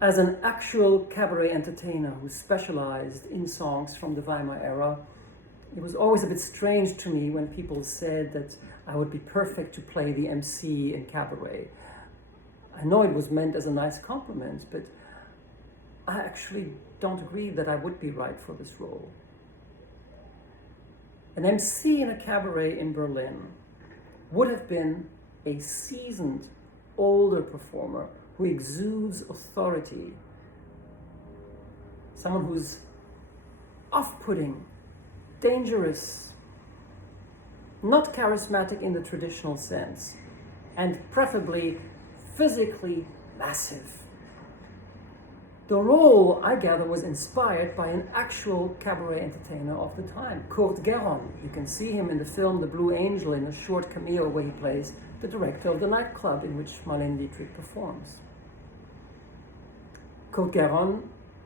As an actual cabaret entertainer who specialized in songs from the Weimar era, it was always a bit strange to me when people said that I would be perfect to play the Emcee in Cabaret. I know it was meant as a nice compliment, but I actually don't agree that I would be right for this role. An Emcee in a cabaret in Berlin would have been a seasoned, older performer who exudes authority, someone who's off-putting, dangerous, not charismatic in the traditional sense, and preferably physically massive. The role, I gather, was inspired by an actual cabaret entertainer of the time, Kurt Geron. You can see him in the film The Blue Angel in a short cameo where he plays the director of the nightclub in which Marlene Dietrich performs. Kurt Geron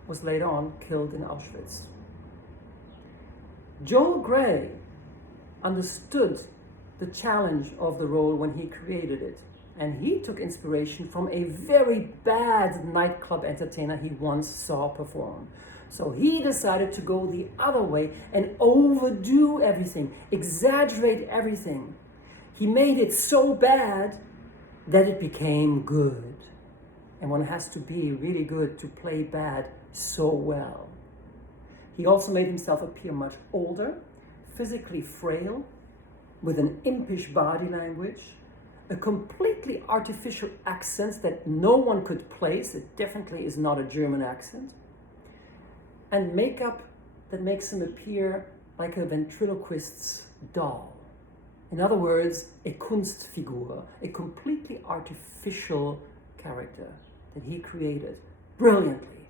was later on killed in Auschwitz. Joel Grey understood the challenge of the role when he created it, and he took inspiration from a very bad nightclub entertainer he once saw perform. So he decided to go the other way and overdo everything, exaggerate everything. He made it so bad that it became good. And one has to be really good to play bad so well. He also made himself appear much older, physically frail, with an impish body language, a completely artificial accent that no one could place. It definitely is not a German accent. And makeup that makes him appear like a ventriloquist's doll. In other words, a Kunstfigur, a completely artificial character that he created brilliantly.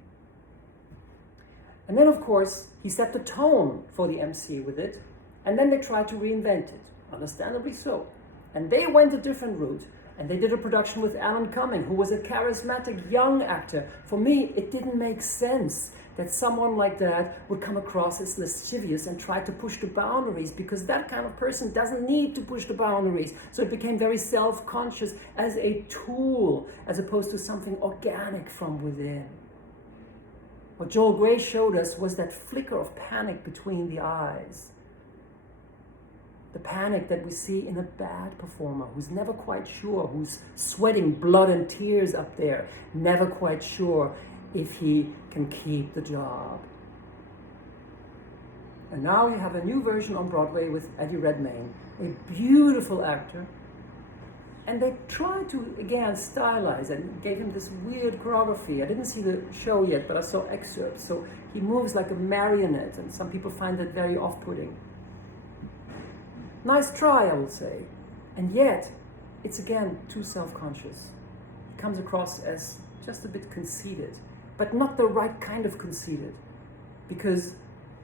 And then, of course, he set the tone for the Emcee with it, and then they tried to reinvent it, understandably so. And they went a different route, and they did a production with Alan Cumming, who was a charismatic young actor. For me, it didn't make sense that someone like that would come across as lascivious and try to push the boundaries, because that kind of person doesn't need to push the boundaries. So it became very self-conscious as a tool, as opposed to something organic from within. What Joel Grey showed us was that flicker of panic between the eyes. The panic that we see in a bad performer who's never quite sure, who's sweating blood and tears up there, never quite sure if he can keep the job. And now you have a new version on Broadway with Eddie Redmayne, a beautiful actor. And they tried to, again, stylize and gave him this weird choreography. I didn't see the show yet, but I saw excerpts. So he moves like a marionette, and some people find that very off-putting. Nice try, I would say. And yet, it's again too self-conscious. He comes across as just a bit conceited, but not the right kind of conceited. Because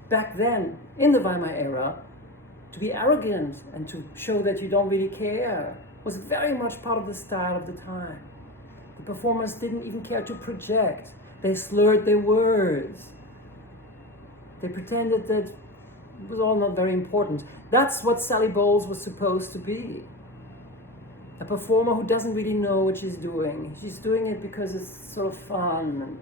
back then, in the Weimar era, to be arrogant and to show that you don't really care was very much part of the style of the time. The performers didn't even care to project. They slurred their words. They pretended that it was all not very important. That's what Sally Bowles was supposed to be. A performer who doesn't really know what she's doing. She's doing it because it's sort of fun. And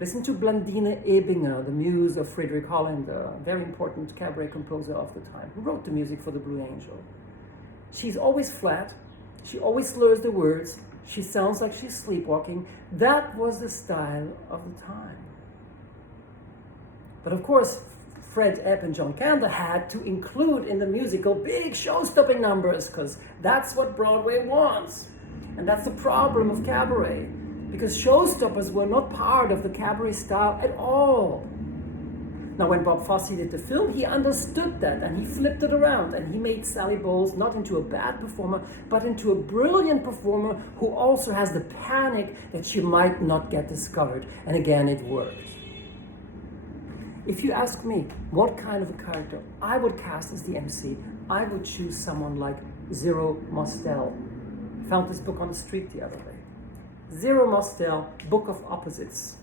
listen to Blandine Ebinger, the muse of Friedrich Hollander, a very important cabaret composer of the time, who wrote the music for The Blue Angel. She's always flat. She always slurs the words. She sounds like she's sleepwalking. That was the style of the time. But of course, Fred Ebb and John Kander had to include in the musical big show-stopping numbers, because that's what Broadway wants. And that's the problem of cabaret, because showstoppers were not part of the cabaret style at all. Now, when Bob Fosse did the film, he understood that, and he flipped it around, and he made Sally Bowles not into a bad performer, but into a brilliant performer who also has the panic that she might not get discovered. And again, it worked. If you ask me what kind of a character I would cast as the Emcee, I would choose someone like Zero Mostel. I found this book on the street the other day. Zero Mostel, Book of Opposites.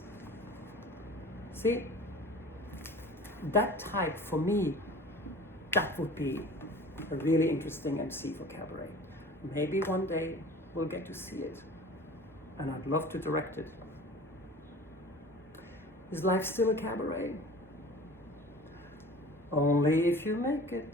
See? That type, for me, that would be a really interesting Emcee for cabaret. Maybe one day we'll get to see it. And I'd love to direct it. Is life still a cabaret? Only if you make it.